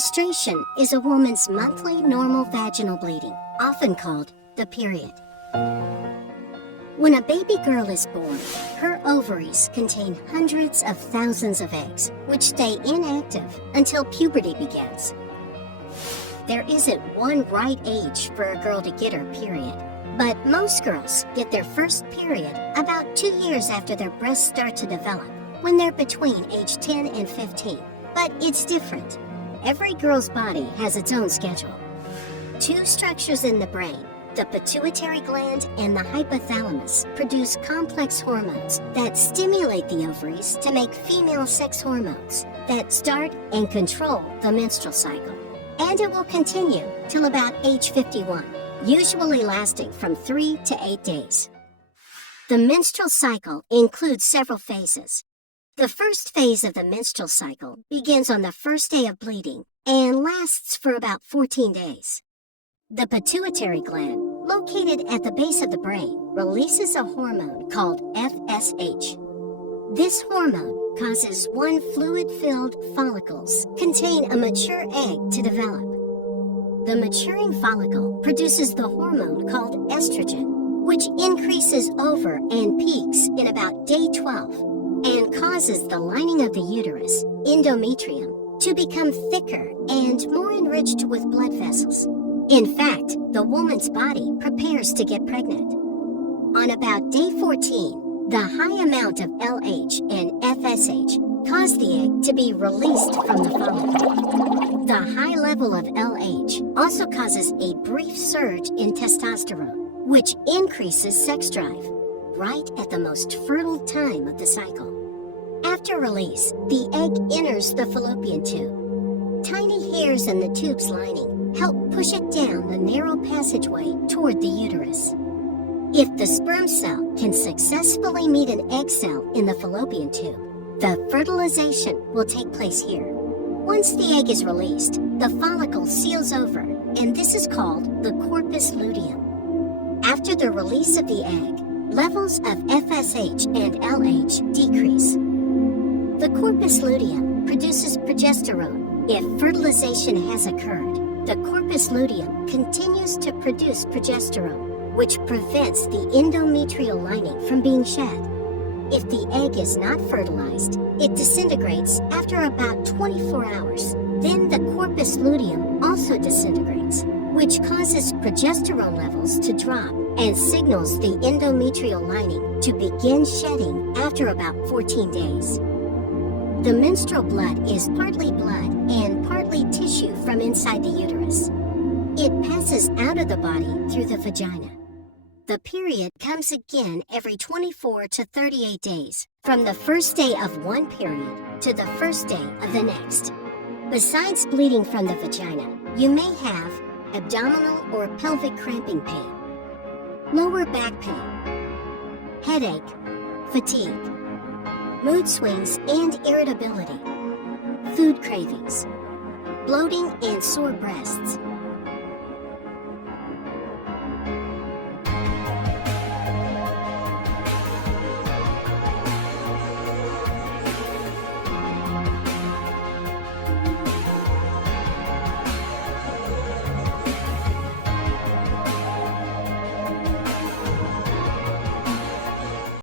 Menstruation is a woman's monthly normal vaginal bleeding, often called the period. When a baby girl is born, her ovaries contain hundreds of thousands of eggs, which stay inactive until puberty begins. There isn't one right age for a girl to get her period, but most girls get their first period about 2 years after their breasts start to develop, when they're between age 10 and 15. But it's different. Every girl's body has its own schedule. Two structures in the brain, the pituitary gland and the hypothalamus, produce complex hormones that stimulate the ovaries to make female sex hormones that start and control the menstrual cycle. And it will continue till about age 51, usually lasting from 3 to 8 days. The menstrual cycle includes several phases. The first phase of the menstrual cycle begins on the first day of bleeding and lasts for about 14 days. The pituitary gland, located at the base of the brain, releases a hormone called FSH. This hormone causes one fluid-filled follicles contain a mature egg to develop. The maturing follicle produces the hormone called estrogen, which increases over and peaks in about day 12 and causes the lining of the uterus, endometrium, to become thicker and more enriched with blood vessels. In fact, the woman's body prepares to get pregnant. On about day 14, the high amount of LH and FSH cause the egg to be released from the follicle. The high level of LH also causes a brief surge in testosterone, which increases sex drive, right at the most fertile time of the cycle. After release, the egg enters the fallopian tube. Tiny hairs in the tube's lining help push it down the narrow passageway toward the uterus. If the sperm cell can successfully meet an egg cell in the fallopian tube, the fertilization will take place here. Once the egg is released, the follicle seals over, and this is called the corpus luteum. After the release of the egg, levels of FSH and LH decrease. The corpus luteum produces progesterone. If fertilization has occurred, the corpus luteum continues to produce progesterone, which prevents the endometrial lining from being shed. If the egg is not fertilized, it disintegrates after about 24 hours. Then the corpus luteum also disintegrates, which causes progesterone levels to drop and signals the endometrial lining to begin shedding after about 14 days. The menstrual blood is partly blood and partly tissue from inside the uterus. It passes out of the body through the vagina. The period comes again every 24 to 38 days, from the first day of one period to the first day of the next. Besides bleeding from the vagina, you may have abdominal or pelvic cramping pain, lower back pain, headache, fatigue, mood swings and irritability, food cravings, bloating and sore breasts,